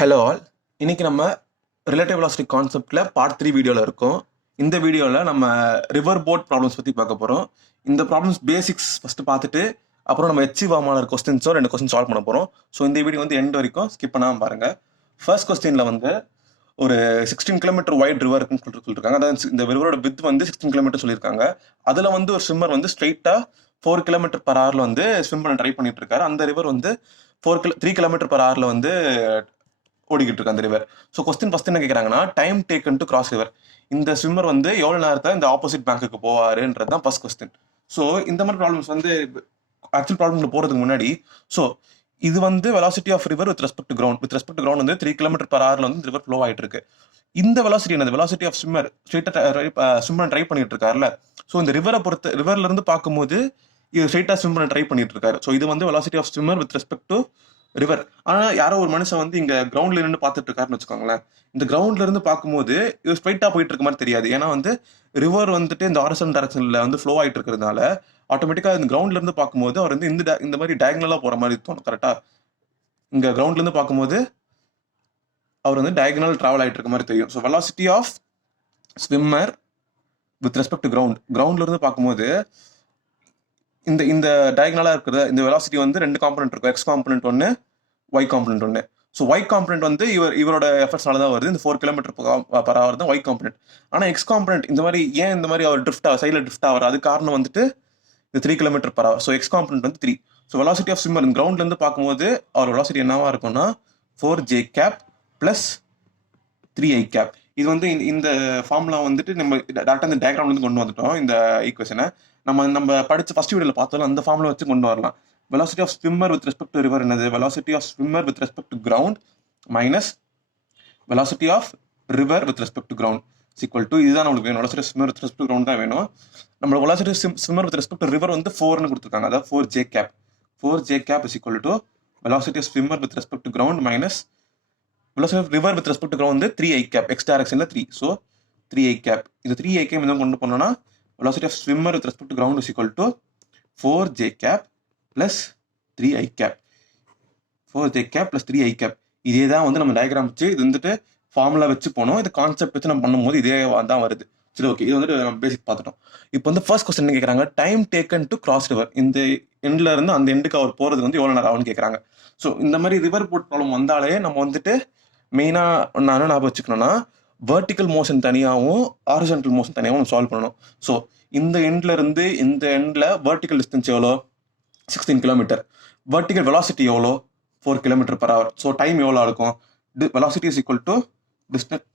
Hello all. இன்னைக்கு நம்ம relative velocity கான்செப்ட்ல பார்ட் 3 வீடியோவில் இருக்கோம். இந்த வீடியோவில் நம்ம ரிவர் போட் ப்ராப்ளம்ஸ் பற்றி பார்க்க போகிறோம். இந்த ப்ராப்ளம்ஸ் பேசிக்ஸ் ஃபஸ்ட்டு பார்த்துட்டு அப்புறம் நம்ம HC கொஸ்டின்ஸோ 2 கொஸ்டின் சால்வ் பண்ண போகிறோம். ஸோ இந்த வீடியோ வந்து எண்ட் வரைக்கும் ஸ்கிப் பண்ணாமல் பாருங்கள். ஃபர்ஸ்ட் கொஸ்டினில் வந்து ஒரு 16 கிலோமீட்டர் வைட் ரிவர் இருக்குன்னு சொல்லியிருக்காங்க. அதாவது இந்த ரிவரோட வித் வந்து 16 கிலோமீட்டர் சொல்லியிருக்காங்க. அதில் வந்து ஒரு ஸ்விம்மர் வந்து ஸ்ட்ரைட்டாக 4 கிலோமீட்டர் பர் ஹவரில் வந்து ஸ்விம் பண்ண ட்ரை பண்ணிட்டு இருக்காரு. அந்த ரிவர் வந்து 3 கிலோமீட்டர் பர் ஹவரில் வந்து ஓடிக்கிட்டு இருக்கு அந்த ரிவர். ஸோ கொஸ்டின் ஃபர்ஸ்ட் என்ன கேட்குறாங்கன்னா, time taken to cross river. இந்த ஸ்விம்மர் வந்து எவ்வளோ நேரத்தில் இந்த ஆப்போசிட் பேங்க்குக்கு போவாருன்றது தான் ஃபர்ஸ்ட் கொஸ்டின். ஸோ இந்த மாதிரி ப்ராப்ளம்ஸ் வந்து ஆக்சுவல் ப்ராப்ளம்ல போகிறதுக்கு முன்னாடி, ஸோ இது வந்து velocity of river with respect to ground. With respect to ground வந்து 3 கிலோமீட்டர் பர் ஹவர்ல வந்து ரிவர் ஃப்ளோ ஆகிட்டு இருக்கு. இந்த வெலாசிட்டி என்னது? வெலாசிட்டி ஆஃப் ஸ்விம்மர் ஸ்ட்ரெயிட்டாக ஸ்விம் பண்ண ட்ரை பண்ணிட்டு இருக்காருல்ல. ஸோ இந்த ரிவர்ல இருந்து பார்க்கும்போது இது ஸ்ட்ரெயிட்டாக ஸ்விம் பண்ண ட்ரை பண்ணிட்டு இருக்காரு. ஸோ இது வந்து velocity of swimmer with respect to river. ஆனா யாரோ ஒரு மனுஷன் வந்து இங்க கிரவுண்ட்ல இருந்து பார்த்துட்டு இருக்காருன்னு வச்சுக்கோங்களேன். இந்த கிரவுண்ட்ல இருந்து பார்க்கும்போது இது ஸ்ட்ரைட்டா போயிட்டு இருக்க மாதிரி தெரியாது. ஏன்னா வந்து ரிவர் வந்துட்டு இந்த ஹாரிசான்டல் டைரக்ஷன்ல வந்து ஃப்ளோ ஆயிட்டு இருக்கிறதுனால ஆட்டோமேட்டிக்கா இந்த கிரவுண்ட்ல இருந்து பார்க்கும்போது அவர் வந்து இந்த மாதிரி டயகனலா போற மாதிரி தோணும். கரெக்டா? இங்க கிரவுண்ட்ல இருந்து பார்க்கும்போது அவர் வந்து டயகனல் டிராவல் ஆயிட்டு இருக்க மாதிரி தெரியும். So velocity of swimmer with respect to கிரவுண்ட்ல இருந்து பார்க்கும்போது இந்த இந்த டயகனலா இருக்கிற இந்த வெலாசிட்டி வந்து 2 காம்பனன்ட் இருக்கும். எக்ஸ் காம்பனன்ட் ஒன்று, ஒய் காம்பனன்ட் ஒன்று. ஸோ ஒய் காம்பனன்ட் வந்து இவரோட எஃபர்ட்ஸ்னால தான் வருது. இந்த 4 கிலோமீட்டர் பர் ஹவர் தான் ஒய் காம்பனன்ட். ஆனால் எக்ஸ் காம்பனன்ட் இந்த மாதிரி ஏன் இந்த மாதிரி அவர் சைடில் ட்ரிஃப்ட் ஆவார்? அது காரணம் வந்துட்டு இந்த 3 kilometre per hour. So X component வந்து 3. ஸோ வெலாசிட்டி ஆஃப் ஸ்விம்மர் கிரவுண்ட்ல இருந்து பார்க்கும்போது அவர் வெலாசிட்டி என்னவா இருக்கும்னா 4j gap plus 3i gap. இது வந்து இந்த ஃபார்முலா வந்துட்டு நம்ம டேரக்டா இந்த டயக்ராம்ல இருந்து கொண்டு வந்துட்டோம். இந்த ஈக்குவேஷனை நம்ம படிச்ச ஃபர்ஸ்ட் வீடியோல பார்த்தோம். அந்த ஃபார்முலா வச்சு கொண்டு வரலாம். Velocity of swimmer with respect to river என்னது? Velocity of swimmer with respect to ground minus velocity of river with respect to ground equal to இதுதான் நம்மளுக்கு வேணும். Velocity of swimmer with respect to ground தான் வேணும். நம்ம velocity of swimmer with respect to river வந்து 4ன்னு கொடுத்துருக்காங்க. அதாவது 4j cap. 4j cap is equal to velocity of swimmer with respect to ground minus velocity of river with respect to ground வந்து 3i cap. x direction 3. So 3i cap. இது 3i cap என்ன கொண்டு போனோம்னா velocity of swimmer with respect to ground is equal to 4j cap plus 3i cap. 4j cap plus 3i cap. இதே தான் வந்து நம்ம diagram வச்சு இது வந்துட்டு ஃபார்முலா வச்சு போனோம். இது கான்செப்ட் வச்சு நம்ம பண்ணும்போது இதே தான் வருது. சரி, ஓகே. இது வந்துட்டு நம்ம பேசிக் பார்த்துட்டோம். இப்போ வந்து ஃபர்ஸ்ட் கொஸ்டின் என்ன கேட்குறாங்க? Time taken to cross river. இந்த எண்ட்ல இருந்து அந்த எண்டுக்கு அவர் போறது வந்து எவ்வளோ நேரம் ஆகும்னு கேட்குறாங்க. ஸோ இந்த மாதிரி ரிவர் போட் ப்ராப்ளம் வந்தாலே நம்ம வந்துட்டு மெயினாக நான் என்ன ஞாபகம் வச்சுக்கணும்னா, வெர்டிக்கல் மோஷன் தனியாகவும் ஹாரிசான்டல் மோஷன் தனியாகவும் நம்ம சால்வ் பண்ணணும். ஸோ இந்த எண்ட்ல இருந்து இந்த எண்ட்ல வெர்டிக்கல் டிஸ்டன்ஸ் எவ்வளோ? 16 கிலோமீட்டர். வெர்டிக்கல் வெலாசிட்டி எவ்வளோ? 4 kilometre per hour. So time எவ்வளோ இருக்கும்? Velocity is equal to distance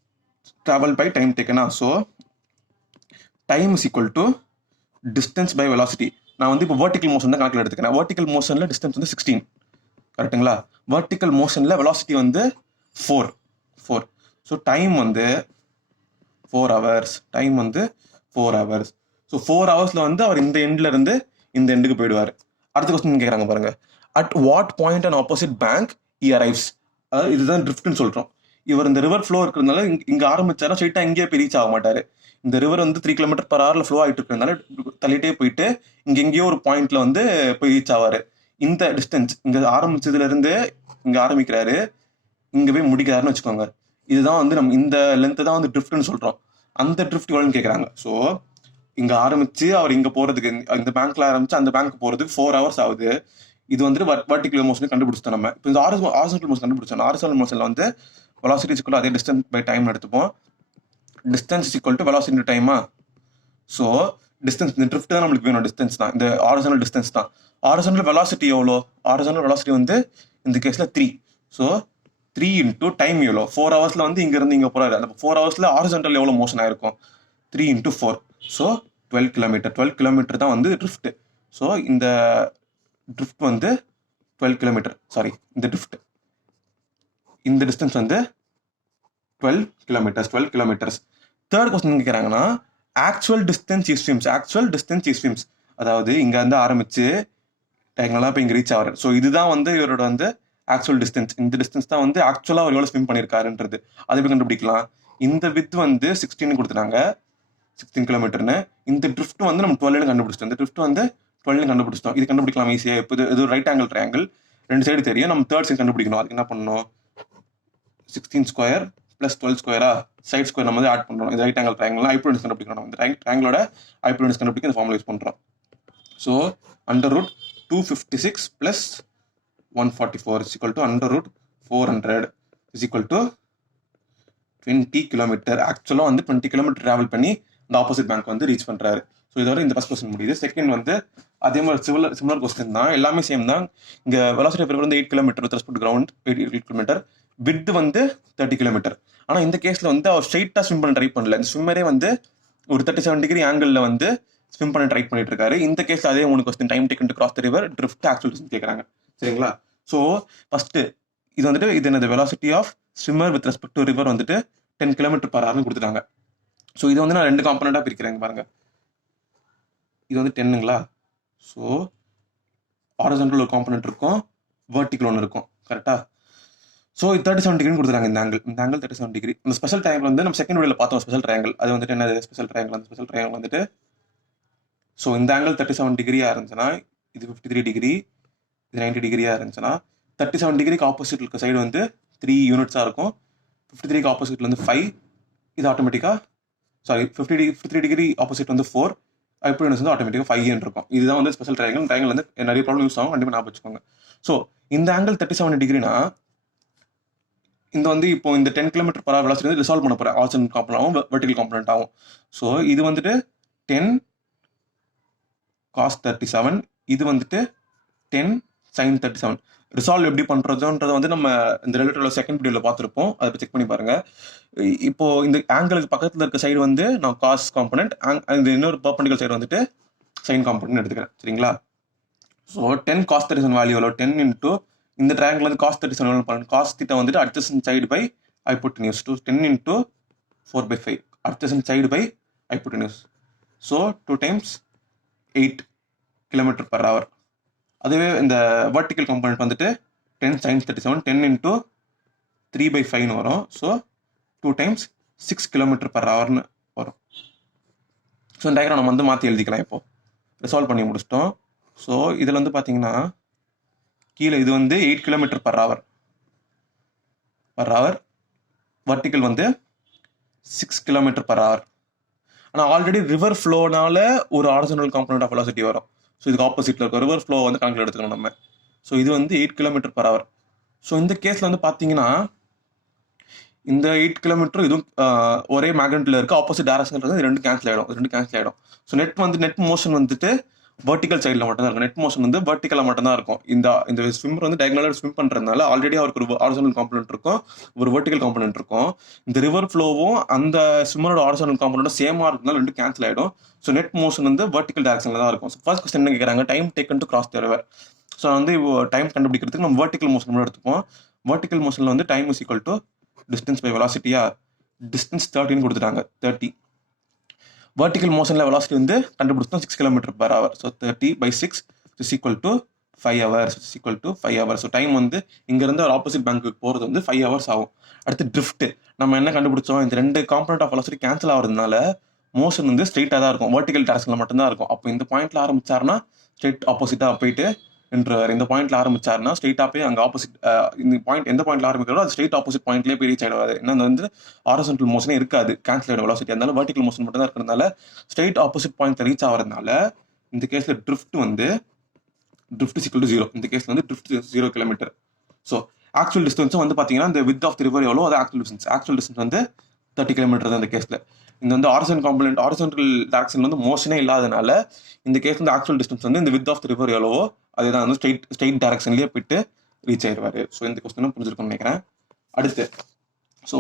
travel by time டேக்கனா. So time is equal to distance by velocity. நான் வந்து இப்போ வெர்டிக்கல் மோஷன் தான் கணக்கில் எடுத்துக்கிறேன். வெர்டிக்கல் மோஷனில் டிஸ்டன்ஸ் வந்து 16. கரெக்டுங்களா? வெர்டிக்கல் மோஷனில் வெலாசிட்டி வந்து 4. ஸோ டைம் வந்து 4 ஹவர்ஸ். டைம் வந்து 4 ஹவர்ஸ். ஸோ 4 ஹவர்ஸில் வந்து அவர் இந்த எண்ட்ல இருந்து இந்த எண்டுக்கு போயிடுவார். அடுத்த கொஸ்டின் கேட்குறாங்க பாருங்க. At what point and opposite bank he arrives. அதாவது இதுதான் ட்ரிஃப்ட்னு சொல்கிறோம். இவர் இந்த ரிவர் ஃப்ளோ இருக்கிறதுனால இங்கே ஆரம்பிச்சாரா ஸ்ட்ரெயிட்டாக இங்கேயே போய் ரீச் ஆக மாட்டார். இந்த ரிவர் வந்து 3 கிலோமீட்டர் பர் ஹவரில் ஃப்ளோ ஆகிட்டு இருக்கிறதுனால தள்ளிட்டே போயிட்டு எங்கேயோ ஒரு பாயிண்ட்ல வந்து போய் ரீச் ஆவார். இந்த டிஸ்டன்ஸ் இங்கே ஆரம்பிச்சதுல இருந்து இங்கே ஆரம்பிக்கிறாரு, இங்க போய் முடிக்கிறாருன்னு வச்சுக்கோங்க. இதுதான் வந்து நம்ம இந்த லென்த் தான் வந்து ட்ரிஃப்ட்னு சொல்றோம். அந்த ட்ரிஃப்ட் எவ்வளோன்னு கேட்குறாங்க. ஸோ இங்க ஆரம்பிச்சு அவர் இங்க போறதுக்கு இந்த பேங்க்ல ஆரம்பிச்சு அந்த பேங்க் போறதுக்கு 4 ஹவர்ஸ் ஆகுது. இது வந்துட்டு வெர்டிகல் மோஷன் கண்டுபிடிச்சிட்டோம் நம்ம. இப்போ இந்த ஹாரிசான்டல் மோஷன் கண்டுபிடிச்சோம். ஹாரிசான்டல் மோஷன்ல வந்து வெலாசிட்டி இஸ் ஈக்குவல் அதே டிஸ்டன்ஸ் பை டைம் எடுத்துப்போம். Distance is equal to velocity into டைமா. ஸோ டிஸ்டன்ஸ் இந்த ட்ரிஃப்ட் தான் நம்மளுக்கு வேணும். டிஸ்டன்ஸ் தான் இந்த ஹாரிசான்டல் டிஸ்டன்ஸ் தான். ஹாரிசான்டல் வெலாசிட்டி எவ்வளோ? ஹாரிசான்டல் வெலாசிட்டி வந்து இந்த கேஸ்ல 3. ஸோ 3 இன்டூ டைம் எவ்வளோ? 4 ஹவர்ஸ்ல வந்து இங்க இருந்து இங்க போறாரு. அந்த 4 ஹவர்ஸ்ல ஹாரிசான்டல் எவ்வளோ மோஷன் ஆயிருக்கும்? 3 இன்டூ 4. So 12 kilometre. 12 கிலோமீட்டர் தான் வந்து ட்ரிஃப்ட். ஸோ இந்த ட்ரிஃப்ட் வந்து 12 கிலோமீட்டர். சாரி, இந்த ட்ரிஃப்ட் இந்த டிஸ்டன்ஸ் வந்து 12 கிலோமீட்டர்ஸ். 12 கிலோமீட்டர்ஸ். தேர்ட் கொஸ்டின் கேட்குறாங்கன்னா, actual distance is swims. Actual distance is swims. அதாவது இங்க இருந்து ஆரம்பிச்சு டயகனலா போய் இங்க ரீச் ஆவாரு. ஸோ இதுதான் வந்து இவரோட வந்து ஆக்சுவல் டிஸ்டன்ஸ். இந்த டிஸ்டன்ஸ் தான் வந்து ஆக்சுவலா அவர் எவ்வளவு ஸ்விம் பண்ணிருக்காருன்றது. அதை எப்படி கண்டுபிடிக்கலாம்? இந்த வித் வந்து 16 கொடுத்துட்டாங்க, 16 கிலோமீட்டர்னு. இந்த ட்ரிஃப்ட் வந்து நம்ம 12 கண்டுபிடிச்சிட்டோம். இந்த ட்ரிஃப்ட் வந்து 12 கண்டுபிடிச்சிட்டோம். இது கண்டுபிடிக்கலாம் ஈஸியா. இப்போ இது ரைட் ஆங்கிள் ட்ரையாங்கிள், 2 சைடு தெரியும். நம்ம தேர்ட் சைடு கண்டுபிடிக்கணும். அதுக்கு என்ன பண்ணணும்? 16 ஸ்கொயர் ப்ளஸ் 12 ஸ்கொயரா சைட் ஸ்கொயர் நம்ம வந்து ஆட் பண்ணுறோம். இது ரைட் ஆங்கிள் ட்ரையாங்கிள் ஹைப்போடெனஸ் கண்டுபிடிக்கணும். நம்ம இந்த ட்ரையாங்கிளோட ஹைப்போடெனஸ் கண்டுபிடிக்க இந்த ஃபார்முலா யூஸ் பண்ணுறோம். So under root 256 plus 144 is equal to under root 400 is equal to 20 kilometre. ஆக்சுவலாக வந்து 20 கிலோமீட்டர் ட்ராவல் பண்ணி இந்த ஆப்போசிட் பேங்க் வந்து ரீச் பண்ணுறாரு. ஸோ இதோட இந்த ஃபர்ஸ்ட் கொஸ்டின் முடியுது. செகண்ட் வந்து அதே மாதிரி சிமிலர் கொஸ்டின் தான், எல்லாமே சேம் தான். இங்கே வெலாசிட்டி ஆஃப் ரிவர் வந்து 8 kilometre with respect ground 8 kilometre, with வந்து 30 கிலோமீட்டர். ஆனால் இந்த கேஸில் வந்து அவர் ஸ்ட்ரைட்டாக ஸ்விம் பண்ண ட்ரை பண்ணல. இந்த ஸ்விம்மரே வந்து ஒரு 37 டிகிரி ஆங்கிளில் வந்து ஸ்விம் பண்ண ட்ரை பண்ணிட்டு இருக்காரு. இந்த கேஸில் அதே 3 question, time taken to cross the river, drift, actual கேட்குறாங்க. சரிங்களா? ஸோ ஃபர்ஸ்ட் இது வந்துட்டு இது என்னது velocity of swimmer with respect to river வந்துட்டு 10 கிலோமீட்டர் பர் ஹவர்னு கொடுத்துட்டாங்க. ஸோ இது வந்து நான் 2 காம்பனண்டாக பிரிக்கிறேங்க பாருங்க. இது வந்து 10ங்களா. ஸோ ஹாரிசான்டல் ஒரு காம்பனண்ட் இருக்கும், வெர்டிகல் ஒன்று இருக்கும். கரெக்டா? ஸோ இது 37 டிகிரின்னு கொடுத்துறாங்க. இந்த ஆங்கிள் 37 டிகிரி. இந்த ஸ்பெஷல் ட்ரையாங்கிள் வந்து நம்ம செகண்ட் வீடியோவில் பார்த்தோம். ஸ்பெஷல் ட்ரையாங்கிள் அது வந்துட்டு என்ன ஸ்பெஷல் ட்ரையாங்கிள், அந்த ஸ்பெஷல் ட்ரையாங்கிள் வந்துட்டு ஸோ இந்த ஆங்கிள் 37 டிகிரியா இருந்துச்சுன்னா இது 53 டிகிரி, இது 90 டிகிரியா இருந்துச்சுன்னா 37 டிகிரிக்கு ஆப்போசிட் இருக்க சைடு வந்து 3 யூனிட்ஸாக இருக்கும். 53க்கு ஆப்போசிட்ல வந்து 5, இது ஆட்டோமேட்டிக்காக 53 டிகிரி ஆப்போசிட் வந்து 4, ஹைப்போடெனஸ் வந்து ஆட்டோமேட்டிக்காக 5 இருக்கும். இதுதான் வந்து ஸ்பெஷல் ட்ரையாங்கிள். ட்ரையாங்கிள் வந்து நிறைய ப்ராப்ளம் யூஸ் ஆகும், கண்டிப்பாக ஞாபகம் வச்சுக்கோங்க. ஸோ இந்த ஆங்கிள் 37 டிகிரினா இந்த வந்து இப்போ இந்த 10 கிலோமீட்டர் பர் ஹவர் வெலாசிட்டி வந்து ரிசால்வ் பண்ண போகிறேன். ஹாரிசான்டல் காம்பனண்ட் ஆகும், வெர்டிகல் காம்பனண்ட் ஆகும். ஸோ இது வந்துட்டு 10 cos 37, இது வந்துட்டு 10 sin 37. ரிசால்வ் எப்படி பண்ணுறதுன்றதை வந்து நம்ம இந்த ரிலேட்டட் செகண்ட் வீடியோவில் பார்த்துருப்போம். அதை செக் பண்ணி பாருங்க. இப்போ இந்த ஆங்கிளுக்கு பக்கத்தில் இருக்க சைடு வந்து நான் காஸ் காம்பனண்ட், இந்த இன்னொரு பர்பெண்டிகுலர் சைடு வந்துட்டு சைன் காம்பனண்ட் எடுத்துக்கிறேன். சரிங்களா? ஸோ 10 cos 37 வேல்யூ எவ்வளோ? 10 இன்ட்டு இந்த ட்ரையாங்கிள் வந்து cos 37 எவ்வளோ பண்ணுறேன்? cos தீட்டா வந்துட்டு adjacent side by hypotenuse. 10 into 4/5 adjacent side by hypotenuse. So 2 times 8 கிலோமீட்டர் பர் ஹவர். அதுவே இந்த வெர்டிகல் காம்பனண்ட் வந்துட்டு 10 sin 37, 10 இன்ட்டு 3/5ன்னு வரும். ஸோ 2 times 6 கிலோமீட்டர் பர் ஹவர்னு வரும். ஸோ இந்த டயக்ராம் நம்ம வந்து மாற்றி எழுதிக்கலாம். இப்போ ரிசால்வ் பண்ணி முடிச்சிட்டோம். ஸோ இதில் வந்து பார்த்தீங்கன்னா கீழே இது வந்து 8 கிலோமீட்டர் பர் ஹவர், வெர்டிகல் வந்து 6 கிலோமீட்டர் பர் ஹவர். ஆனால் ஆல்ரெடி ரிவர் ஃப்ளோனால ஒரு ஹாரிசான்டல் காம்பனண்ட் ஆஃப் வெலாசிட்டி வரும். ஸோ இதுக்கு ஆப்போசிட்டில் இருக்க ரிவர் ஃப்ளோ வந்து கணக்கில் எடுத்துக்கணும் நம்ம. ஸோ இது வந்து 8 கிலோமீட்டர் பர் ஹவர். ஸோ இந்த கேஸில் வந்து பார்த்தீங்கன்னா இந்த 8 கிலோமீட்டர் இதுவும் ஒரே மேக்னெட்டில் இருக்க ஆப்போசிட் டேரக்ஷன் ரெண்டு கேன்சல் ஆகிடும். ஸோ நெட் மோஷன் வந்துட்டு வெர்டிகல் சைடில் மட்டும் தான் இருக்கும். நெட் மோஷன் வந்து வெர்டிகலாக மட்டும் தான் இருக்கும். இந்த ஸ்விம்மர் வந்து டயகனலாக ஸ்விம் பண்ணுறதுனால ஆல்ரெடி அவருக்கு ஒரு ஹாரிசான்டல் காம்பனண்ட் இருக்கும், ஒரு வெர்டிகல் காம்பனண்ட் இருக்கும். இந்த ரிவர் ஃப்ளோவும் அந்த ஸ்விம்மரோட ஹாரிசான்டல் காம்பனண்ட்டும் சேமாக இருக்கிறதுனால ரெண்டு கேன்சல் ஆகிடும். ஸோ நெட் மோஷன் வந்து வெர்டிகல் டேரக்ஷனில் தான் இருக்கும். ஸோ ஃபர்ஸ்ட் கொஸ்டின் என்ன கேட்குறாங்க? Time taken to cross the river. So வந்து டைம் கண்டுபிடிக்கிறதுக்கு நம்ம வெர்டிகல் மோஷன் மட்டும் எடுத்துப்போம். வெர்டிகல் மோஷனில் வந்து time is equal to distance by வெலாசிட்டியா, டிஸ்டன்ஸ் 30 கொடுத்துட்டாங்க. 30 வெர்டிகல் மோஷனில் வெலாசிட்டி வந்து கண்டுபிடிச்சோம் 6 kilometre per hour. So 30/6 is equal to 5 hours. So time வந்து இங்கேருந்து ஒரு ஆப்போசிட் பேங்க்குக்கு போகிறது வந்து 5 hours ஆகும். அடுத்து ட்ரிஃப்ட் நம்ம என்ன கண்டுபிடிச்சோம்? இந்த 2 காம்பனண்ட் ஆஃப் வெலாசிட்டி கேன்சல் ஆகிறதுனால மோஷன் வந்து ஸ்ட்ரெயிட்டாக தான் இருக்கும், வெர்டிகல் டைரக்ஷனில் மட்டும்தான் இருக்கும். அப்போ இந்த பாயிண்ட்ல ஆரம்பிச்சாருன்னா ஸ்ட்ரெயிட் ஆப்போசிட்டாக போயிட்டு நின்றுவார். இந்த பாயிண்ட்ல ஆரம்பிச்சாருன்னா ஸ்ட்ரெயிட்டாக போய் அங்கே ஆப்போசிட் இந்த பாயிண்ட் எந்த பாயிண்ட்ல ஆரம்பிக்கிறதோ அது ஸ்ட்ரெயிட் ஆப்போசிட் பாயிண்ட்லேயே போய் ரீச் ஆகிடுவாரு. ஏன்னா வந்து ஹாரிசான்டல் மோஷனே இருக்காது, கேன்சல் ஆகிடும் வெலாசிட்டி. அதனால வெர்டிகல் மோஷன் மட்டும் தான் இருக்கிறதுனால ஸ்ட்ரெயிட் ஆப்போசிட் பாயிண்ட்ல ரீச் ஆகிறதுனால இந்த கேஸில் ட்ரிஃப்ட் இஸ் ஈக்குவல் டு 0. இந்த கேஸில் வந்து ட்ரிஃப்ட் 0 கிலோமீட்டர். ஸோ ஆக்சுவல் டிஸ்டன்ஸும் வந்து பார்த்தீங்கன்னா இந்த வித் ஆஃப் தி ரிவர் எவ்வளோ அது ஆக்சுவல் டிஸ்டன்ஸ் வந்து 30 கிலோமீட்டர் தான் இந்த கேஸில். இந்த வந்து ஹாரிசான்டல் டைரக்ஷன் வந்து மோஷனே இல்லாதனால இந்த கேஸ் வந்து ஆக்சுவல் டிஸ்டன்ஸ் வந்து இந்த வித் ஆஃப் தி ரிவர் எவ்வளவோ அதுதான் வந்து ஸ்ட்ரெயிட் டைரக்ஷன்லேயே போயிட்டு ரீச் ஆயிடுவார். ஸோ இந்த கொஸ்டினும் புரிஞ்சிருக்கும்னு நினைக்கிறேன். அடுத்து ஸோ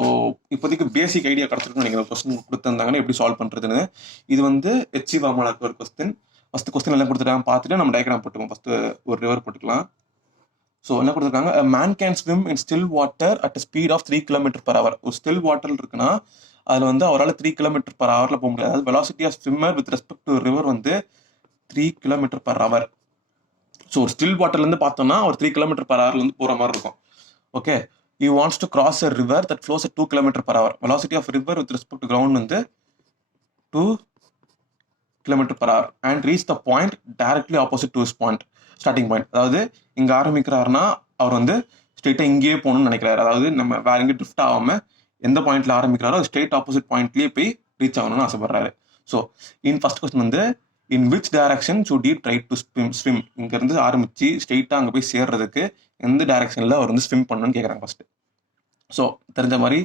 இப்போதைக்கு பேசிக் ஐடியா கிடச்சிருக்குன்னு நினைக்கிறேன். கொஸ்டின் கொடுத்துருந்தாங்கன்னா எப்படி சால்வ் பண்ணுறதுன்னு. இது வந்து HC வார்மாலாக்கு ஒரு கொஸ்டின். ஃபஸ்ட்டு கொஸ்டின் எல்லாம் கொடுத்துட்டாங்க, பார்த்துட்டு நம்ம டயக்ராம் போட்டுக்கோம். ஃபஸ்ட்டு ஒரு ரிவர் போட்டுக்கலாம். ஸோ என்ன கொடுத்துருக்காங்க? Man can swim in still water at speed of 3 kilometre per hour. ஒரு ஸ்டில் வாட்டர் இருக்குன்னா அதில் வந்து அவரால் 3 கிலோமீட்டர் பர் ஹவரில் போக முடியாது. அதாவது velocity of swimmer with respect to river வந்து 3 கிலோமீட்டர் பர் ஹவர். ஸோ ஒரு ஸ்டில் வாட்டர்லேருந்து பார்த்தோம்னா ஒரு 3 கிலோமீட்டர் பர் ஹவர்லேருந்து போகிற மாதிரி இருக்கும். Okay, he wants to cross a river that flows at 2 kilometers per hour. Velocity of river with respect to ground வந்து 2 kilometers per hour and reach the point directly opposite to his point, starting point. அதாவது இங்கே ஆரம்பிக்கிறாருன்னா அவர் வந்து ஸ்ட்ரெயிட்டாக இங்கேயே போகணும்னு நினைக்கிறாரு. அதாவது நம்ம வேற எங்கேயும் ட்ரிஃப்ட் ஆகாமல் எந்த பாயிண்ட்ல ஆரம்பிக்கிறாரோ அது ஸ்ட்ரெயிட் ஆப்போசிட் பாயிண்ட்லேயே போய் ரீச் ஆகணும்னு ஆசைப்படுறாரு. ஸோ ஃபர்ஸ்ட் கொஸ்டின் வந்து in which direction should you try to swim? இங்கேருந்து ஆரம்பிச்சு ஸ்ட்ரெயிட்டாக அங்கே போய் சேர்றதுக்கு எந்த டைரக்ஷனில் அவர் வந்து ஸ்விம் பண்ணணும்னு கேட்குறாங்க ஃபர்ஸ்ட். ஸோ தெரிஞ்ச மாதிரி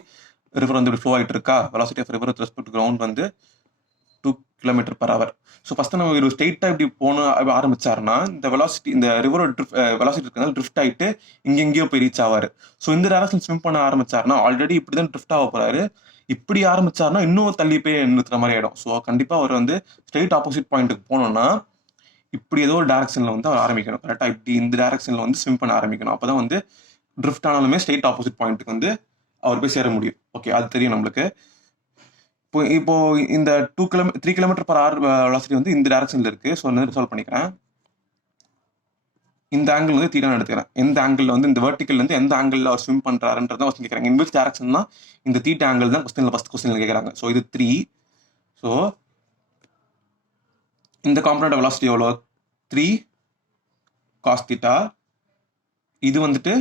ரிவர் வந்து இப்படி ஃப்ளோ ஆகிட்டு இருக்கா, velocity of river with respect to ground வந்து 2 km/h. ஸோ ஃபர்ஸ்ட் நம்ம ஒரு ஸ்ட்ரெயிட்டாக இப்படி போகணும் ஆரம்பிச்சாருன்னா இந்த வெலாசிட்டி இந்த ரிவரோட வெலாசிட்டி இருக்கிறதால ட்ரிஃப்ட் ஆகிட்டு இங்கெங்கேயோ போய் ரீச் ஆவார். ஸோ இந்த டைரக்ஷன் ஸ்விம் பண்ண ஆரம்பிச்சாருன்னா ஆல்ரெடி இப்படி தான் ட்ரிஃப்ட் ஆக போறாரு, இப்படி ஆரம்பிச்சாருன்னா இன்னும் தள்ளி போய் நிறுத்துற மாதிரி ஆயிடும். ஸோ கண்டிப்பாக அவர் வந்து ஸ்ட்ரெயிட் ஆப்போசிட் பாயிண்ட்டுக்கு போனோம்னா இப்படி ஏதோ ஒரு டைரக்ஷனில் வந்து அவர் ஆரம்பிக்கணும். கரெக்டாக இப்படி இந்த டைரக்ஷனில் வந்து ஸ்விம் பண்ண ஆரம்பிக்கணும். அப்போ தான் வந்து ட்ரிஃப்ட் ஆனாலுமே ஸ்ட்ரெயிட் ஆப்போசிட் பாயிண்ட்டுக்கு வந்து அவர் போய் சேர முடியும். ஓகே, அது தெரியும் நம்மளுக்கு. இப்போ இந்த 3 km/h வெலாசிட்டி வந்து இந்த டைரக்ஷன்ல இருக்கு. ஸோ நான் ரிசால்வ் பண்ணிக்கிறேன். இந்த ஆங்கிள் வந்து தீட்டான்னு எடுத்துக்கிறேன். எந்த ஆங்கிள் வந்து இந்த வெர்டிகல்ல இருந்து எந்த ஆங்கிள் அவர் ஸ்விம் பண்றாருன்றத கொஸ்டின் கேட்கறாங்க. இன் விச் டைரக்ஷன் தான் இந்த தீட்டா ஆங்கிள் தான் ஃபர்ஸ்ட் கொஸ்டின்ல கேட்கறாங்க. ஸோ இது 3. ஸோ இந்த காம்பனண்ட் வெலாசிட்டி எவ்வளோ? 3 cos θ. இது வந்துட்டு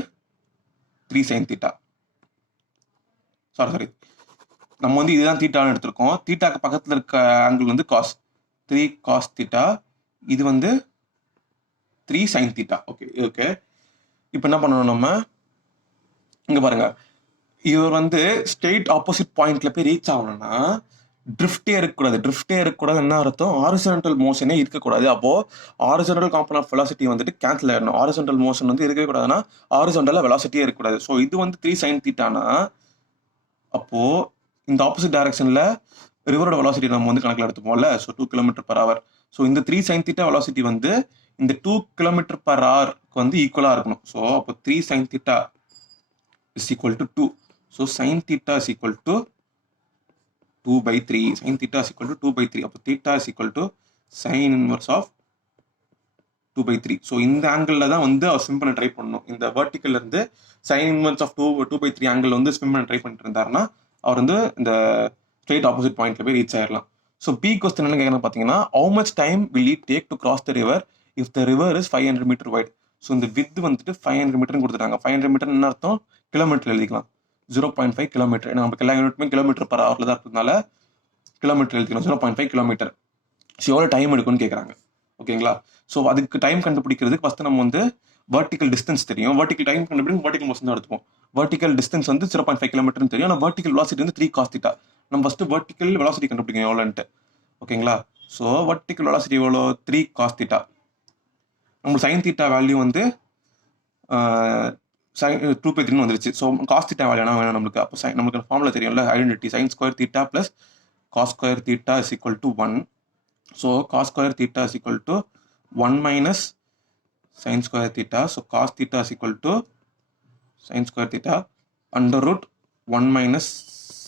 3 sin θ. சாரி நம்ம வந்து இதுதான் தீட்டான்னு எடுத்திருக்கோம். தீட்டாக்கு பக்கத்தில் இருக்க ஆங்கிள் வந்து3 cos θ. இது வந்து 3 sin θ. ஓகே. இப்போ என்ன பண்ணணும், நம்ம இங்க பாருங்க, இவர் வந்து ஸ்ட்ரெயிட் ஆப்போசிட் பாயிண்ட்ல போய் ரீச் ஆகணும்னா ட்ரிஃப்டே இருக்கக்கூடாது. என்ன அர்த்தம்? ஹாரிசான்டல் மோஷனே இருக்கக்கூடாது. அப்போ ஹாரிசான்டல் காம்பனன்ட் ஆஃப் வெலாசிட்டி வந்துட்டு கேன்சல் ஆயிடணும். ஹாரிசான்டல் மோஷன் வந்து இருக்கவே கூடாதுன்னா ஹாரிசான்டலா வெலாசிட்டியே இருக்கக்கூடாது. ஸோ இது வந்து 3 sin θனா அப்போ இந்த ஆப்போசிட் டைரக்ஷன்ல ரிவரோட வெலாசிட்டி நம்ம வந்து கணக்கில் எடுத்துப்போம்ல. So 2 km/h. ஸோ இந்த 3 sin θ வெலாசிட்டி வந்து இந்த 2 km/h வந்து ஈக்குவலா இருக்கணும். ஸோ அப்போ 3 sin θ is equal to 2. So sin θ is equal to 2/3. sin θ is equal to 2/3. அப்போ θ is equal to sin inverse of 2/3. So இந்த ஆங்கிளில் தான் வந்து அவர் ஸ்விம் பண்ண ட்ரை பண்ணணும். இந்த வெர்டிக்கல்ல இருந்து sin inverse of 2/3 ஆங்கிள் வந்து ஸ்விம் பண்ண ட்ரை பண்ணிட்டு இருந்தாருன்னா அவர் வந்து இந்த ஸ்ட்ரெயிட் ஆப்போசிட் பாயிண்ட்ல போய் ரீச் ஆயிடலாம். ஸோ பி கொஸ்டின் என்ன கேட்கணும் பார்த்தீங்கன்னா, how much time will it take to cross the river if the river is 500 metre wide? So இந்த வித் வந்துட்டு 500 மீட்டர்னு கொடுத்துட்டாங்க. 500 மீட்டர் என்ன அர்த்தம்? கிலோமீட்டர் எழுதிக்கலாம். 0.5 கிலோமீட்டர். நமக்கு எல்லா யூனிட்டுமே km/h தான் இருக்கிறதுனால கிலோமீட்டர் எழுதிக்கலாம். 0.5 கிலோமீட்டர். ஸோ எவ்வளோ டைம் எடுக்கும்னு கேட்குறாங்க. ஓகேங்களா? ஸோ அதுக்கு டைம் கண்டுபிடிக்கிறதுக்கு ஃபர்ஸ்ட் நம்ம வந்து வெர்டிகல் டிஸ்டன்ஸ் தெரியும். வெர்டிகல் டைம் கண்டுபிடிக்கும் வெர்டிகல் மோஷன் தான் எடுத்துப்போம். வெர்டிகல் டிஸ்டன்ஸ் வந்து 0.5 கிலோமீட்டர்னு தெரியும். ஆனால் வெர்டிகல் வெலாசிட்டி வந்து 3 cos θ. நம்ம ஃபர்ஸ்ட் வெர்டிகல் வெலாசிட்டி கண்டுபிடிக்கணும் எவ்வளோன்ட்டு. ஓகேங்களா? ஸோ வெர்டிகல் வெலாசிட்டி எவ்வளோ? 3 cos θ. நம்ம sin θ வேல்யூ வந்து 2/3 வந்துருச்சு. ஸோ cos θ வேல்யூ என்ன வேணும் நம்மளுக்கு? அப்போ நமக்கு ஃபார்முலா தெரியும்ல, identity sin square θ plus cos square θ is equal to 1. So cos square θ is equal to 1 minus sin square θ. So cos θ is equal to sin square θ under root 1 minus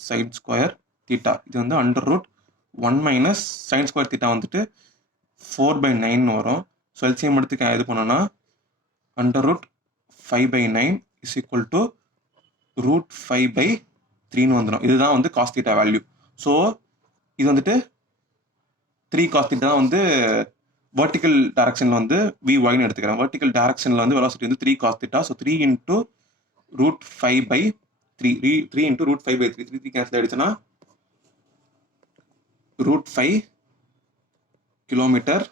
sin square θ. இது வந்து under root 1 minus sin square θ வந்துட்டு 4/9 வரும். So LCM எடுத்து இது பண்ணோன்னா under root 5/9 is equal to root 5/3 வந்துடும். இதுதான் வந்து cos θ வேல்யூ. ஸோ இது வந்துட்டு 3 cos θ தான் வந்து வெர்டிக்கல் டைரக்ஷன்ல வந்து vyன்னு எடுத்துக்கிறேன். வெர்டிக்கல் டைரக்ஷன்ல வந்து வெலாசிட்டி வந்து 3 cos θ. So 3 into root 5/3. 3 into root 5/3. 3 cancel ஆயிடுச்சுன்னா root 5 km/h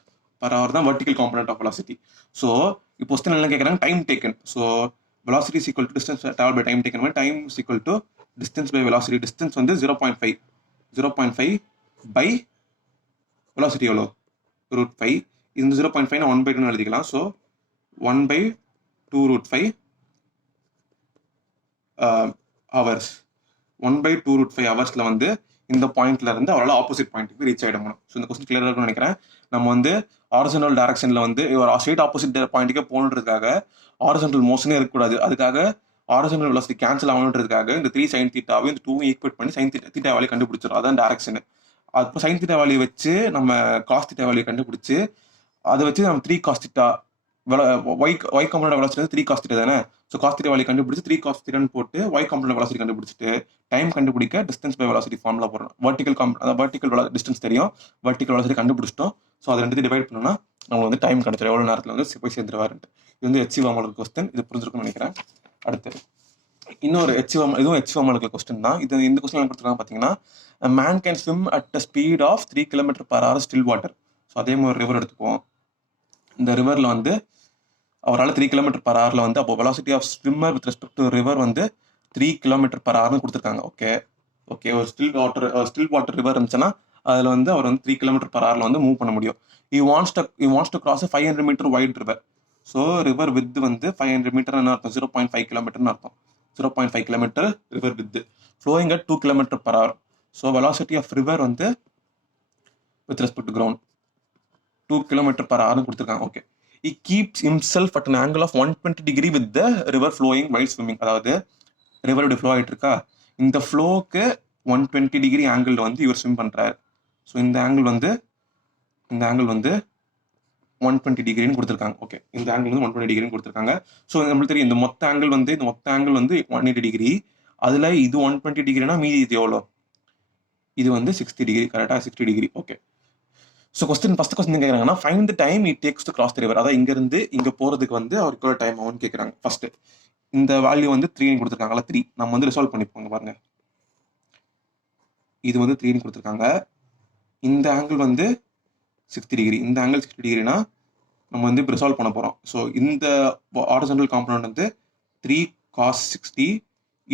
தான் vertical component of velocity. So இப்போ கொஸ்டின் என்ன கேட்குறாங்க? Time taken. So velocity is equal to distance travel by time taken. Time is equal to distance by velocity. Distance வந்து 0.5 by velocity எவ்வளோ? root 5. இந்த 0.5 நான் 1/2 எழுதிக்கலாம். So 1/2 root 5 hours. 1/2 root 5 ஹவர்ஸ்ல வந்து இந்த பாயிண்ட்ல இருந்து அவரால் ஆப்போசிட் பாயிண்ட்டுக்கு ரீச் ஆகிடணும். ஸோ இந்த கொஸ்டின் கிளியராக இருக்கும்னு நினைக்கிறேன். நம்ம வந்து ஹாரிசான்டல் டைரக்ஷன்ல வந்து ஒரு ஸ்ட்ரெயிட் ஆப்போசிட் பாயிண்ட்டுக்கே போகணுன்றதுக்காக ஹாரிசான்டல் மோஷனே இருக்கக்கூடாது. அதுக்காக ஹாரிசான்டல் வெலாசிட்டி கேன்சல் ஆகணுன்றதுக்காக இந்த 3 sin θவையும் இந்த 2 ஈக்குவேட் பண்ணி sin θ வேல்யூ கண்டுபிடிச்சிடும். அதான் டைரக்ஷன். அப்போ sin θ வேல்யூ வச்சு நம்ம cos θ வேல்யூ கண்டுபிடிச்சு அதை வச்சு நம்ம 3 cos θ y காம்பனன்ட் வெலாசிட்டி வந்து 3 cos θ தானே. ஸோ cos θ வேல்யூ கண்டுபிடிச்சு 3 cos θன்னு போட்டு y காம்பனன்ட் வெலாசிட்டி கண்டுபிடிச்சிட்டு டைம் கண்டுபிடிக்க டிஸ்டன்ஸ் பை வெலாசிட்டி ஃபார்முலா போடுறோம். வெர்டிகல் டிஸ்டன்ஸ் தெரியும், வெர்டிகல் வெலாசிட்டி கண்டுபிடிச்சிட்டோம். ஸோ அதை ரெண்டு டிவைட் பண்ணோம்னா நம்ம வந்து டைம் கிடைச்சிடும், எவ்வளோ நேரத்தில் வந்து போய் சேர்ந்துருவாருன்ட்டு. இது வந்து HC வார்முலா கொஸ்டின். இது புரிஞ்சிருக்கும்னு நினைக்கிறேன். அடுத்து இன்னொரு இதுவும் ஹெச்ஓஎம்எல் கொஸ்டின் தான். இந்த கொஸ்டின் கொடுத்துருக்காங்க பார்த்தீங்கன்னா, man can swim at a speed of 3 km/h still water. So அதே மாதிரி ரிவர் எடுத்துக்குவோம். இந்த ரிவரில் வந்து அவரால் 3 km/h வந்து அப்போ velocity of swimmer with respect to river வந்து 3 km/h கொடுத்துருக்காங்க. ஓகே ஒரு ஸ்டில் வாட்டர் ரிவர் இருந்துச்சுன்னா அதில் வந்து அவர் வந்து 3 km/h வந்து மூவ் பண்ண முடியும். he wants to cross a 500 meter wide river. So river width வந்து 500 மீட்டர்னு அர்த்தம், 0.5 கிலோமீட்டர்னு அர்த்தம். 0.5 kilometre river width flowing at 2 km/h. So velocity of river வந்து with respect to ground 2 km/h கொடுத்துருக்காங்க. Okay, he keeps himself at an angle of 120 degree with the river flowing while swimming. அதாவது river இப்படி flow ஆகிட்டு இருக்கா, இந்த ஃப்ளோக்கு 120 degree angle வந்து இவர் swim பண்ணுறாரு. ஸோ இந்த ஆங்கிள் வந்து 120 டிகிரின்னு கொடுத்துருக்காங்க. ஓகே, இந்த ஆங்கிள் வந்து 120 டிகிரின்னு கொடுத்துருக்காங்க. ஸோ நம்மளுக்கு தெரியும் இந்த மொத்த ஆங்கிள் வந்து 180 டிகிரி. அதில் இது 120 டிகிரினா மீதி இது எவ்வளோ? இது வந்து 60 டிகிரி. கரெக்டாக 60 degree. Okay, so first question கேட்குறாங்கன்னா, find the time it takes to cross the river. அதாவது இங்கேருந்து இங்கே போகிறதுக்கு வந்து அவருக்கு எவ்வளோ டைம் ஆகும்னு கேட்குறாங்க. ஃபர்ஸ்ட் இந்த வேல்யூ வந்து 3 கொடுத்துருக்காங்களா, 3 நம்ம வந்து ரிசால்வ் பண்ணிப்போங்க. பாருங்க, இது வந்து 3 கொடுத்துருக்காங்க. இந்த ஆங்கிள் வந்து 60 டிகிரி. இந்த ஆங்கிள் 60 டிகிரினா நம்ம வந்து இப்போ ரிசால்வ் பண்ண போகிறோம். ஸோ இந்த ஹாரிசான்டல் காம்பனண்ட் வந்து 3 cos 60,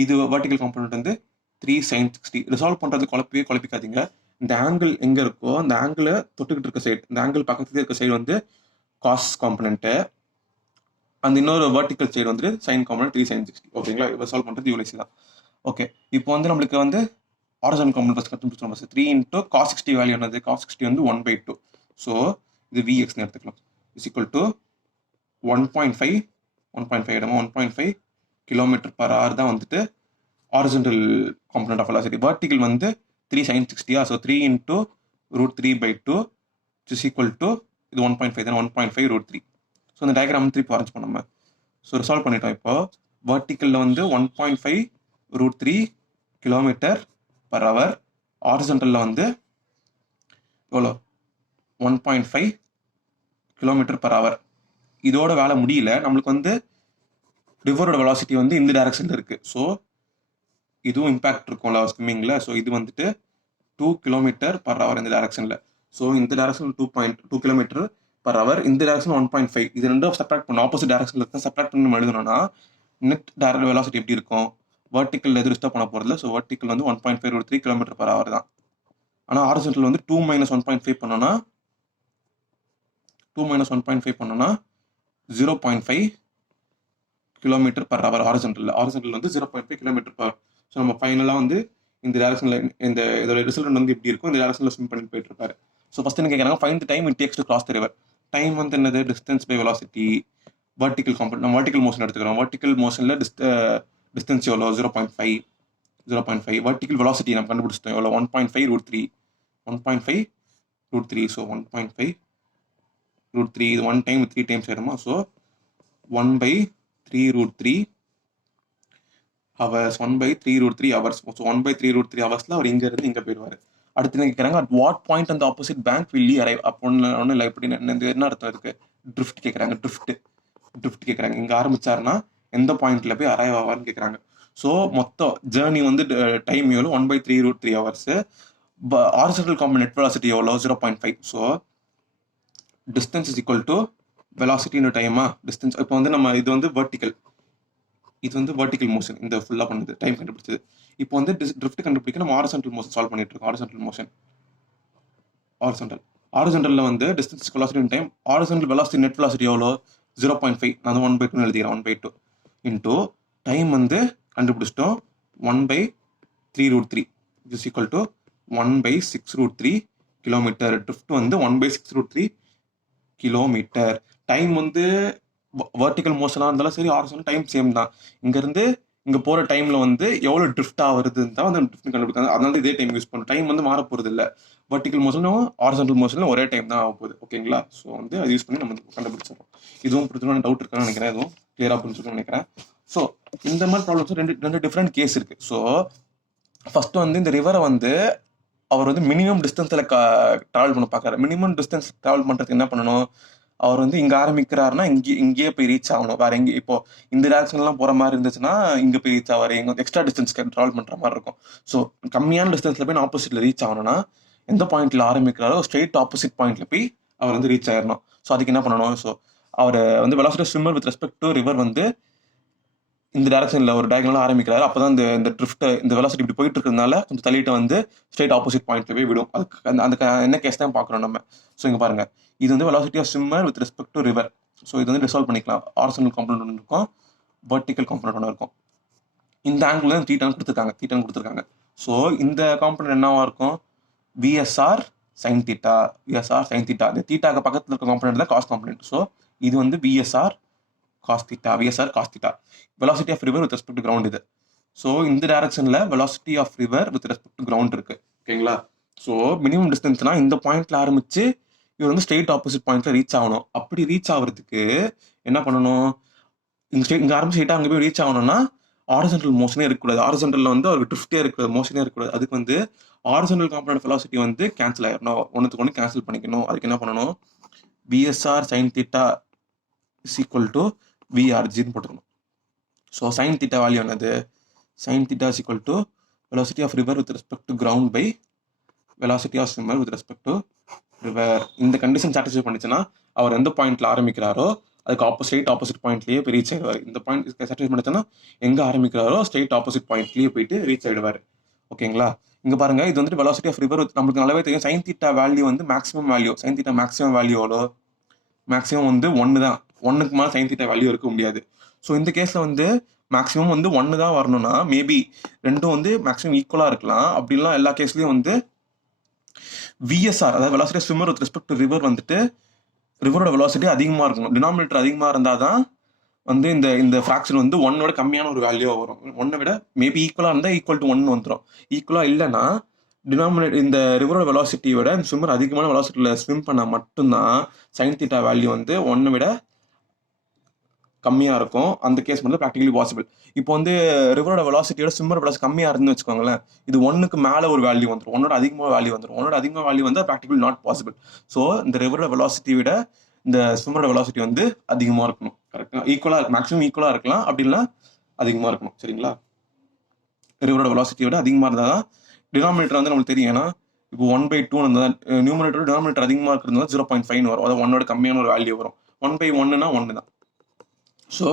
இது வெர்டிகல் காம்பனண்ட் வந்து 3 sin 60. ரிசால்வ் பண்ணுறது குழப்பிக்காதீங்க. இந்த ஆங்கிள் எங்கே இருக்கோ அந்த ஆங்கிளை தொட்டுக்கிட்டு இருக்க சைடு, இந்த ஆங்கிள் பக்கத்துல இருக்க சைடு வந்து காஸ் காம்பனண்ட்டு, அந்த இன்னொரு வெர்டிகல் சைடு வந்து சைன் காம்பனண்ட் 3 sin 60. ஓகேங்களா, ரிசால்வ் பண்ணுறது இவ்வளோ தான். ஓகே, இப்போ வந்து நம்மளுக்கு வந்து ஹாரிசான்டல் காம்பனண்ட் ஃபர்ஸ்ட் கண்டுபிடிச்சோம். 3 into cos 60 வேல்யூ என்னது? cos 60 வந்து 1/2. ஸோ இது Vx எடுத்துக்கலாம். இஸ் ஈக்குவல் டு 1.5 இடமா 1.5 km/h தான் வந்துட்டு horizontal component of velocity. Vertical வந்து 3 sin 60. So 3 into √3/2 is equal to இது 1.5 தான், 1.5 √3. ஸோ இந்த டயக்ராம் திருப்பி வரைஞ்சி பண்ணோம். ஸோ ரிசால்வ் பண்ணிட்டோம். இப்போ வெர்டிக்கலில் வந்து 1.5 √3 km/h, ஹாரிசான்டலில் வந்து எவ்வளோ 1.5 km/h. இதோட வேலை முடியல, நம்மளுக்கு வந்து ரிவரோட வெலாசிட்டி வந்து இந்த டைரக்ஷனில் இருக்குது. ஸோ இதுவும் இம்பேக்ட் இருக்கும்ல ஸ்விம்மிங்கில். ஸோ இது வந்துட்டு 2 km/h இந்த டைரக்ஷனில். ஸோ இந்த டைரக்ஷன் 2 km/h, இந்த டைரக்ஷன் 1.5. இது ரெண்டும் சப்ராக்ட் பண்ணணும். ஆப்போசிட் டைரக்ஷனில் இருக்க சப்ராக்ட் பண்ணி நம்ம எழுதணும்னா நெட் டைரக்ட் வெலாசிட்டி எப்படி இருக்கும்? வெர்டிக்கல் எது டிஸ்டர்ப் பண்ண போகிறதில்ல. ஸோ வெர்டிக்கல் வந்து 1.5 √3 km/h தான். ஆனால் ஹாரிசான்டல் வந்து 2 - 1.5 பண்ணோன்னா 0.5 km/h ஹாரிசான்டல் வந்து 0.5 km/h. ஸோ நம்ம ஃபைனலாக வந்து இந்த டைரக்ஷனில் இந்த இதோட ரிசல்ட் வந்து எப்படி இருக்கும், இந்த டைரக்ஷனில் ஸ்விம் பண்ணி போயிட்டு இருப்பாரு. ஸோ ஃபர்ஸ்ட் என்ன கேட்குறாங்க, find the time it takes to cross the river. Time வந்து என்னது? Distance by velocity. Vertical component நம்ம வெர்டிகல் மோஷன் எடுத்துக்கிறோம். வெர்டிகல் மோஷனில் டிஸ்டன்ஸ் எவ்வளோ? 0.5. வெர்டிகல் வெலாசிட்டி நம்ம கண்டுபிடிச்சிட்டோம் எவ்வளோ? 1.5 √3. ஸோ 1.5 √3 இது 1 டைம் 3 டைம்ஸ் ஆயிடுமா? So 1/3 √3 hours. 1/3 √3 ஹவர்ஸ். ஸோ 1/3 √3 ஹவர்ஸில் அவர் இங்கேருந்து இங்கே போயிடுவார். அடுத்து என்ன கேட்குறாங்க, அட் வாட் பாயிண்ட் அந்த opposite bank will he arrive. அப்போ ஒன்றும் இல்லை, இப்படி என்ன அர்த்தம் இருக்குது? ட்ரிஃப்ட் கேட்குறாங்க. ட்ரிஃப்ட் கேட்குறாங்க. இங்கே ஆரம்பிச்சாருன்னா எந்த பாயிண்ட்ல போய் அரைவ் ஆவார்னு கேட்குறாங்க. ஸோ மொத்தம் ஜேர்னி வந்து டைம் எவ்வளோ? 1/3 √3 hours. Horizontal component net velocity எவ்வளோ? 0.5. So distance is equal to வெலாசிட்டின்னு டைமா டிஸ்டன்ஸ். இப்போ வந்து நம்ம இது வந்து வெர்டிக்கல், இது வந்து வெர்டிக்கல் மோஷன், இந்த ஃபுல்லாக பண்ணுது டைம் கண்டுபிடிச்சது. இப்போ வந்து ட்ரிஃப்ட் கண்டுபிடிக்க நம்ம ஹாரிசான்டல் மோஷன் சால்வ் பண்ணிட்டு இருக்கோம். ஹாரிசான்டலில் வந்து distance velocity time. Horizontal velocity net velocity எவ்வளோ? 0.5. நான் 1/2 எழுதிக்கிறேன். 1/2 இன்டூ டைம் வந்து கண்டுபிடிச்சிட்டோம் 1/3 √3 is equal to 1/6 √3 kilometre. Drift வந்து 1/6 √3 கிலோமீட்டர். டைம் வந்து வெர்டிக்கல் மோஷனாக இருந்தாலும் சரி, ஹாரிசான்டல் டைம் சேம் தான். இங்கேருந்து இங்கே போகிற டைமில் வந்து எவ்வளோ ட்ரிஃப்ட் ஆகுதுன்னு தான் வந்து ட்ரிஃப்ட் கண்டுபிடிக்காங்க. அதனால இதே டைம் யூஸ் பண்ணும். டைம் வந்து மாற போகிறது இல்லை. வெர்டிக்கல் மோஷனும் ஹாரிசான்டல் மோஷனும் ஒரே டைம் தான் ஆக போகுது. ஓகேங்களா? ஸோ வந்து அது யூஸ் பண்ணி நம்ம கண்டுபிடிச்சிடறோம். இதுவும் புரிஞ்சுக்கணும் டவுட் இருக்கான்னு நினைக்கிறேன். இதுவும் கிளியராக புரிஞ்சுக்கணும்னு நினைக்கிறேன். ஸோ இந்த மாதிரி ப்ராப்ளம்ஸ் ரெண்டு டிஃப்ரெண்ட் கேஸ் இருக்குது. ஸோ ஃபர்ஸ்ட் வந்து இந்த ரிவரை வந்து அவர் வந்து மினிமம் டிஸ்டன்ஸில் ட்ராவல் பண்ண பார்க்குறாரு. மினிமம் டிஸ்டன்ஸ் ட்ராவல் பண்ணுறதுக்கு என்ன பண்ணணும்? அவர் வந்து இங்க ஆரம்பிக்கிறாருன்னா இங்கேயே போய் ரீச் ஆகணும். வேற எங்கே இப்போ இந்த டேரக்ஷன்லாம் போற மாதிரி இருந்துச்சுன்னா இங்க போய் ரீச் ஆவாரு. எங்க எக்ஸ்ட்ரா டிஸ்டன்ஸ் ட்ராவல் பண்ற மாதிரி இருக்கும். ஸோ கம்மியான டிஸ்டன்ஸ்ல போய் ஆப்போசிட்ல ரீச் ஆகணும்னா எந்த பாயிண்ட்ல ஆரம்பிக்கிறாரோ ஸ்ட்ரெயிட் ஆப்போசிட் பாயிண்ட்ல போய் அவர் வந்து ரீச் ஆயிடணும். ஸோ அதுக்கு என்ன பண்ணணும்? ஸோ அவர் வந்து velocity swimmer with respect to river வந்து இந்த டேரக்ஷன்ல ஒரு டயகனலா ஆரம்பிக்கிறாரு. அப்பதான் இந்த ட்ரிஃப்ட் இந்த வெலாசிட்டி இப்படி போயிட்டு இருக்கிறதுனால கொஞ்சம் தள்ளிட்டு வந்து ஸ்ட்ரெயிட் ஆப்போசிட் பாயிண்ட்ல போய் விடும். அதுக்கு அந்த என்ன கேஸ் தான் பார்க்குறோம் நம்ம. ஸோ இங்க பாருங்க, இது வந்து velocity of swimmer with respect to river. So இது வந்து ரிசால்வ் பண்ணிக்கலாம். ஹாரிசான்டல் காம்பனன்ட் ஒன்று இருக்கும், வெர்டிக்கல் காம்பனன்ட் ஒன்று இருக்கும். இந்த ஆங்கிள் தான் தீட்டான்னு கொடுத்துருக்காங்க. ஸோ இந்த காம்பனன்ட் என்னவா இருக்கும்? VSR sine theta. இந்த தீட்டாக்கு பக்கத்தில் இருக்க காம்பனன்ட் தான் காஸ் காம்பனன்ட். ஸோ இது வந்து VSR cos theta. Velocity of river with respect to ground இது. ஸோ இந்த டைரக்ஷன்ல velocity of river with respect to ground இருக்கு. ஓகேங்களா? ஸோ மினிமம் டிஸ்டன்ஸ்னா இந்த பாயிண்ட்ல ஆரம்பிச்சு இவர் வந்து ஸ்ட்ரெயிட் ஆப்போசிட் பாயிண்ட்ல ரீச் ஆகணும். அப்படி ரீச் ஆகிறதுக்கு என்ன பண்ணணும்? இங்க ஆரம்பிச்சு ஸ்ட்ரெயிட்டா அங்கே போய் ரீச் ஆகணும்னா ஹாரிசான்டல் மோஷனே இருக்கக்கூடாது. ஹாரிசான்டல்ல வந்து அவருக்கு ட்ரிஃப்டே இருக்கக்கூடாது, மோஷனே இருக்கக்கூடாது. அதுக்கு வந்து ஹாரிசான்டல் காம்பனன்ட் வெலாசிட்டி வந்து கேன்சல் ஆயிடணும். ஒன்றுக்கு ஒன்று கேன்சல் பண்ணிக்கணும். அதுக்கு என்ன பண்ணணும்? VSR sine theta is equal to விஆர்ஜின்னு போட்டுக்கணும். ஸோ சைன் தீட்டா வேல்யூ என்னது? Sine theta is equal to velocity of river with respect to ground by velocity of swimmer with respect to river. இந்த condition satisfy பண்ணிச்சுன்னா அவர் எந்த பாயிண்ட்ல ஆரம்பிக்கிறாரோ அதுக்கு straight opposite பாயிண்ட்லயே போய் ரீச் ஆயிடுவார். இந்த பாயிண்ட் சாட்டிஸ்ஃபை பண்ணிச்சுன்னா எங்க ஆரம்பிக்கிறாரோ ஸ்ட்ரெயிட் ஆப்போசிட் பாயிண்ட்லயே போயிட்டு ரீச் ஆயிடுவார். ஓகேங்களா? இங்க பாருங்க, இது வந்து வெலாசிட்டி ஆஃப் ரிவர். நம்மளுக்கு நல்லாவே தெரியும் சைன் தீட்டா வேல்யூ வந்து maximum value. Sine theta maximum வேல்யூவோட மேக்ஸிமம் வந்து 1 தான். 1க்கு மேலே சைன் தீட்டா வேல்யூ இருக்க முடியாது. ஸோ இந்த கேஸ்ல வந்து மேக்ஸிமம் வந்து 1 தான் வரணும்னா மேபி ரெண்டும் வந்து மேக்ஸிமம் ஈக்குவலா இருக்கலாம். அப்படின்லாம் எல்லா கேஸ்லயும் வந்து விஎஸ்ஆர் அதாவது velocity of swimmer with respect to river வந்துட்டு ரிவரோட வெலாசிட்டி அதிகமாக இருக்கணும். டினாமினேட்டர் அதிகமாக இருந்தால் தான் வந்து இந்த ஃப்ராக்ஷன் வந்து 1 கம்மியான ஒரு வேல்யூவாக வரும். 1 விட மேபி ஈக்குவலாக இருந்தால் ஈக்குவல் டு 1 வந்துடும். ஈக்குவலாக இல்லைன்னா டினாமினேட் இந்த ரிவரோட வெலாசிட்டியோட இந்த ஸ்விம்மர் அதிகமான வெலாசிட்டியில் ஸ்விம் பண்ணால் மட்டும்தான் சைன் தீட்டா வேல்யூ வந்து 1 விட கம்மியாக இருக்கும். அந்த கேஸ் வந்து ப்ராக்டிகலி பாசிபிள். இப்போ வந்து ரிவரோட வெலாசிட்டியோட ஸ்விம்மர் வெலாசிட்டி கம்மியாக இருந்துன்னு வச்சுக்கோங்களேன், இது 1க்கு மேலே ஒரு வேல்யூ வந்துடும். 1 அதிகமாக வேல்யூ வந்துடும். 1 அதிகமாக வேல்யூ வந்து ப்ராக்டிகலி நாட் பாசிபிள். ஸோ இந்த ரிவரோட வெலாசிட்டி விட இந்த ஸ்விம்மரோட வெலாசிட்டி வந்து அதிகமாக இருக்கணும். கரெக்டாக ஈக்குவலாக இருக்கு, மேக்ஸிமம் ஈக்குவலாக இருக்கலாம், அப்படின்னா அதிகமாக இருக்கணும். சரிங்களா? ரிவரோட வெலாசிட்டி விட அதிகமாக இருந்தால் தான் டினாமினேட்டர் வந்து நம்மளுக்கு தெரியும். ஏன்னா இப்போ 1/2 இருந்தால் நியூமரேட்டர் டினாமினேட்டர் அதிகமாக இருக்கிறது 0.5 வரும். அதாவது 1 கம்மியான ஒரு வேல்யூ வரும். 1/1னா 1 தான். ஸோ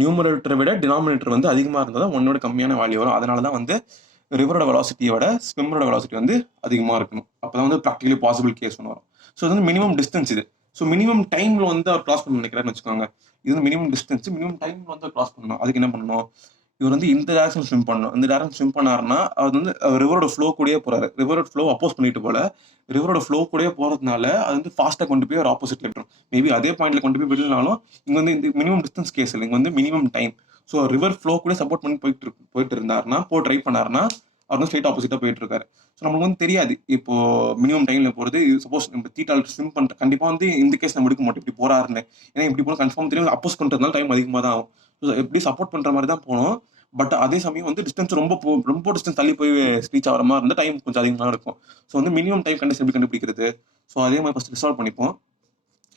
நியூமரேட்டரை விட டினாமினேட்டர் வந்து அதிகமாக இருந்தால் தான் 1 கம்மியான வேல்யூ வரும். அதனால தான் வந்து ரிவரோட வெலாசிட்டியோட ஸ்விம்மரோட வெலாசிட்டி வந்து அதிகமாக இருக்கணும். அப்போ தான் வந்து ப்ராக்டிகலி பாசிபிள் கேஸ் ஒன்று வரும். ஸோ இது வந்து மினிமம் டிஸ்டன்ஸ். இது ஸோ மினிமம் டைமில் வந்து அவர் கிராஸ் பண்ண நினைக்கிறாருன்னு வச்சுக்கோங்க. இது வந்து மினிமம் டிஸ்டன்ஸ். மினிமம் டைமில் வந்து கிராஸ் பண்ணணும். அதுக்கு என்ன பண்ணணும்? இவர் வந்து இந்த டேரக்ஷன் ஸ்விம் பண்ணணும். இந்த டேரக்ஷன் ஸ்விம் பண்ணாருன்னா அவர் வந்து ரிவரோட ஃப்ளோ கூடயே போறாரு. ரிவரோட ஃப்ளோ அப்போஸ் பண்ணிட்டு போல ரிவரோட ஃப்ளோ கூடயே போறதுனால அது வந்து ஃபாஸ்ட்டாக கொண்டு போய் ஒரு ஆப்போசிட்ல விட்டுரும். மேபி அதே பாயிண்ட்ல கொண்டு போய் விடலனாலும் இங்க வந்து இந்த மினிமம் டிஸ்டன்ஸ் கேஸ் இல்லை, இங்க வந்து minimum time. So river flow கூட சப்போர்ட் பண்ணி போயிட்டு இருந்தாருன்னா ட்ரை பண்ணாருன்னா அவர் வந்து ஸ்ட்ரெயிட் ஆப்போசிட்டா போயிட்டு இருக்காரு. ஸோ நமக்கு வந்து தெரியாது இப்போ மினிமம் டைம்ல போறது. சப்போஸ் நம்ம தீட்டால் ஸ்விம் பண்ற கண்டிப்பா வந்து இந்த கேஸ் நம்ம எடுக்க மாட்டோம் இப்படி போறாருன்னு. ஏன்னா இப்படி போன கன்ஃபார்ம் தெரியும், அப்போஸ் பண்றதுனால டைம் அதிகமாக தான் ஆகும். ஸோ எப்படி சப்போர்ட் பண்ற மாதிரி தான் போகணும். பட் அதே சமயம் வந்து டிஸ்டன்ஸ் ரொம்ப டிஸ்டன்ஸ் தள்ளி போய் ரீச் ஆகிற மாதிரி இருந்தால் டைம் கொஞ்சம் அதிகமாக இருக்கும். ஸோ வந்து மினிமம் டைம் கண்டிஷன் எப்படி கண்டுபிடிக்கிறது? ஸோ அதே மாதிரி ஃபர்ஸ்ட் ரிசால்வ் பண்ணிப்போம்.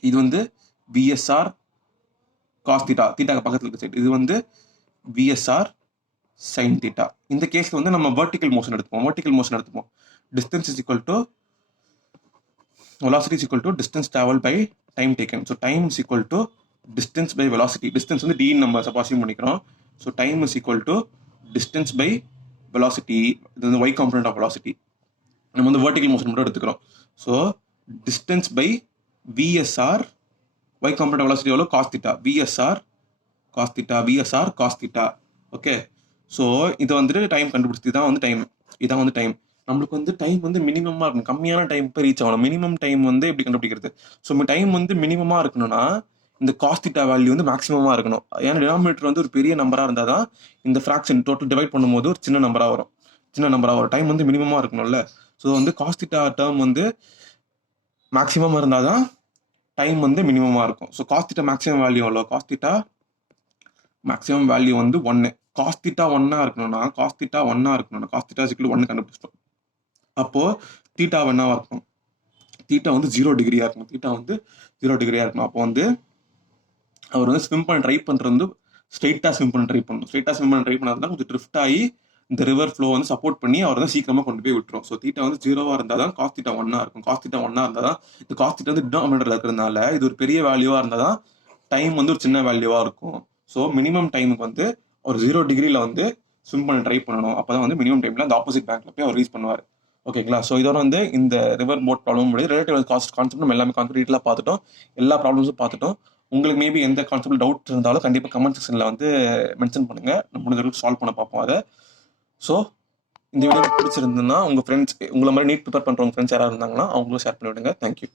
இது வந்து விஎஸ்ஆர் காஸ் தீட்டா, தீட்டாக்கு பக்கத்தில் இருக்க சைடு. இது வந்து விஎஸ்ஆர் சைன் தீட்டா. இந்த கேஸ்ல வந்து நம்ம வெர்டிக்கல் மோஷன் எடுத்துப்போம். Distance is equal to velocity is equal to distance traveled by time taken. So time is equal to distance by velocity. Distance வந்து d நம்ம சப்பாசியும் பண்ணிக்கிறோம். So time is equal to distance by velocity. இது வந்து y component of velocity. நம்ம வந்து vertical motion மட்டும் எடுத்துக்கிறோம். So distance by VSR, y component of velocity எவ்வளோ? cos theta. VSR cos theta. Okay. So இதை வந்துட்டு டைம் கண்டுபிடிச்சி இதான் வந்து டைம். நம்மளுக்கு வந்து டைம் வந்து மினிமமாக இருக்கணும். கம்மியான டைம் இப்போ ரீச் ஆகணும். மினிமம் டைம் வந்து எப்படி கண்டுபிடிக்கிறது? ஸோ டைம் வந்து மினிமமாக இருக்கணும்னா இந்த காஸ் தீட்டா வேல்யூ வந்து மேக்ஸிமமாக இருக்கணும். ஏன்னா டினாமினேட்டர் வந்து ஒரு பெரிய நம்பராக இருந்தால் தான் இந்த ஃப்ராக்ஷன் டோட்டல் டிவைட் பண்ணும்போது ஒரு சின்ன நம்பராக வரும். டைம் வந்து மினிமமாக இருக்கணும்ல. ஸோ வந்து காஸ் தீட்டா டேர்ம் வந்து மேக்ஸிமம் இருந்தால் தான் டைம் வந்து மினிமமாக இருக்கும். So cos theta maximum value எவ்வளோ? காஸ் தீட்டா மேக்ஸிமம் வேல்யூ வந்து 1. காஸ் தீட்டா 1 இருக்கணும்னா காஸ் தீட்டா 1 கண்டுபிடிச்சிட்டோம். அப்போ தீட்டா 1 இருக்கும். தீட்டா வந்து 0 டிகிரியா இருக்கணும். தீட்டா வந்து 0 டிகிரியா இருக்கணும். அப்போ வந்து அவர் வந்து ஸ்விம் பண்ண ட்ரை பண்றது வந்து ஸ்ட்ரெயிட்டா ஸ்விம் பண்ண ட்ரை பண்ணணும். ஸ்ட்ரெயிட்டா ஸ்விம் பண்ண ட்ரை பண்ணாதான் கொஞ்சம் ட்ரிஃப்ட் ஆகி இந்த ரிவர் ஃப்ளோ வந்து சப்போர்ட் பண்ணி அவர் வந்து சீக்கிரமா கொண்டு போய் விட்டுரும். ஸோ தீட்டா வந்து 0வா இருந்தால் தான் காஸ் தீட்டா 1 இருக்கும். காஸ் தீட்டா 1 இருந்தால் தான் இந்த காஸ் தீட்டா வந்து டினாமினேட்டர்ல இருக்கிறதுனால இது ஒரு பெரிய வேல்யூவா இருந்தால் தான் டைம் வந்து ஒரு சின்ன வேல்யூவா இருக்கும். ஸோ மினிமம் டைமுக்கு வந்து ஒரு 0 டிகிரியில் வந்து ஸ்விம் பண்ண ட்ரை பண்ணணும். அப்போ தான் வந்து மினிமம் டைமில் அந்த ஆப்போசிட் பேங்க்ல போய் அவர் ரீச் பண்ணுவார். ஓகேங்களா? ஸோ இதோட வந்து இந்த river boat problem relative concept நம்ம எல்லாமே கான்செப்ட் பார்த்துட்டோம். எல்லா ப்ராப்ளம்ஸும் பார்த்துட்டோம். உங்களுக்கு மேபி எந்த கான்செப்ட் டவுட் இருந்தாலும் கண்டிப்பாக கமெண்ட் செக்ஷனில் வந்து மென்ஷன் பண்ணுங்க. நம்ம முடிஞ்ச அளவுக்கு சால்வ் பண்ண பார்ப்போம் அதை. ஸோ இந்த வீடியோ பிடிச்சிருந்ததுன்னா உங்கள் ஃப்ரெண்ட்ஸ் உங்களை மாதிரி நீட் ப்ரிப்பேர் பண்ணுறவங்க ஃப்ரெண்ட்ஸ் யாராவது இருந்தாங்கன்னா அவங்களும் ஷேர் பண்ணி விடுங்க. தேங்க்யூ.